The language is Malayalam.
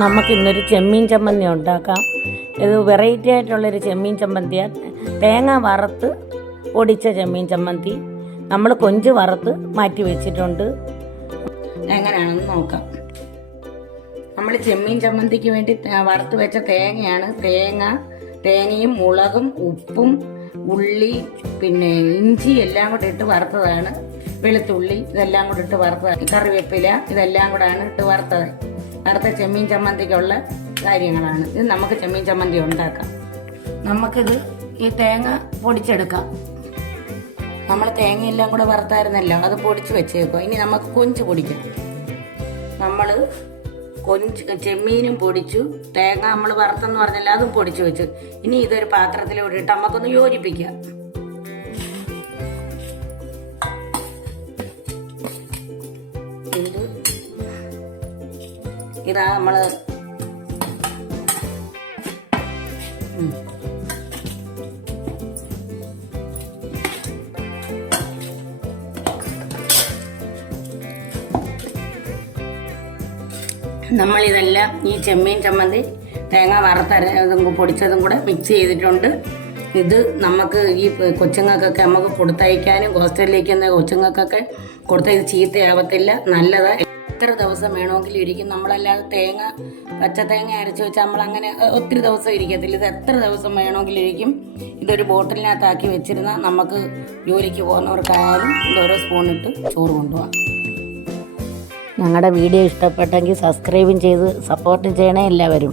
നമുക്കിന്നൊരു ചെമ്മീൻ ചമ്മന്തി ഉണ്ടാക്കാം. ഇത് വെറൈറ്റി ആയിട്ടുള്ളൊരു ചെമ്മീൻ ചമ്മന്തിയാണ്. തേങ്ങ വറുത്ത് പൊടിച്ച ചെമ്മീൻ ചമ്മന്തി നമ്മൾ കൊഞ്ച് വറുത്ത് മാറ്റി വെച്ചിട്ടുണ്ട്. എങ്ങനെയാണെന്ന് നോക്കാം. നമ്മൾ ചെമ്മീൻ ചമ്മന്തിക്ക് വേണ്ടി വറുത്ത് വെച്ച തേങ്ങയാണ്. തേങ്ങയും മുളകും ഉപ്പും ഉള്ളി പിന്നെ ഇഞ്ചി എല്ലാം കൂടെ ഇട്ട് വറുത്തതാണ്. വെളുത്തുള്ളി ഇതെല്ലാം കൂടെ ഇട്ട് വറുത്തതാണ്. കറിവേപ്പില ഇതെല്ലാം കൂടെയാണ് ഇട്ട് വറുത്തത്. വറുത്ത ചെമ്മീൻ ചമ്മന്തിക്കുള്ള കാര്യങ്ങളാണ് ഇത്. നമുക്ക് ചെമ്മീൻ ചമ്മന്തി ഉണ്ടാക്കാം. നമുക്കിത് ഈ തേങ്ങ പൊടിച്ചെടുക്കാം. നമ്മൾ തേങ്ങയെല്ലാം കൂടെ വറുത്തായിരുന്നല്ലോ, അത് പൊടിച്ച് വെച്ചേക്കുക. ഇനി നമുക്ക് കൊഞ്ച് പൊടിക്കാം. നമ്മൾ ചെമ്മീനും പൊടിച്ചു, തേങ്ങ നമ്മൾ വറുത്തെന്ന് പറഞ്ഞല്ലോ അതും പൊടിച്ചു വെച്ചു. ഇനി ഇതൊരു പാത്രത്തിലോട്ട് ഇട്ട് നമുക്കൊന്ന് യോജിപ്പിക്കാം. ഇതാ നമ്മള് നമ്മളിതെല്ലാം ഈ ചെമ്മീൻ ചമ്മന്തി തേങ്ങ വറുത്തതും പൊടിച്ചതും കൂടെ മിക്സ് ചെയ്തിട്ടുണ്ട്. ഇത് നമുക്ക് ഈ കൊച്ചുങ്ങൾക്കൊക്കെ നമുക്ക് കൊടുത്തയക്കാനും ഹോസ്റ്റലിലേക്ക് കൊച്ചുങ്ങൾക്കൊക്കെ കൊടുത്താൽ ഇത് ചീത്തയാവത്തില്ല, നല്ലതാണ്. എത്ര ദിവസം വേണമെങ്കിലും ഇരിക്കും. നമ്മളല്ലാതെ പച്ച തേങ്ങ അരച്ച് വെച്ചാൽ നമ്മളങ്ങനെ ഒത്തിരി ദിവസം ഇരിക്കത്തില്ല. ഇത് എത്ര ദിവസം വേണമെങ്കിലും ഇരിക്കും. ഇതൊരു ബോട്ടിലിനകത്താക്കി വെച്ചിരുന്നാൽ നമുക്ക് ജോലിക്ക് പോകുന്നവർക്കായാലും ഇതോരോ സ്പൂണിട്ട് ചോറ് കൊണ്ടുപോകാം. ഞങ്ങളുടെ വീഡിയോ ഇഷ്ടപ്പെട്ടെങ്കിൽ സബ്സ്ക്രൈബും ചെയ്ത് സപ്പോർട്ടും ചെയ്യണേ എല്ലാവരും.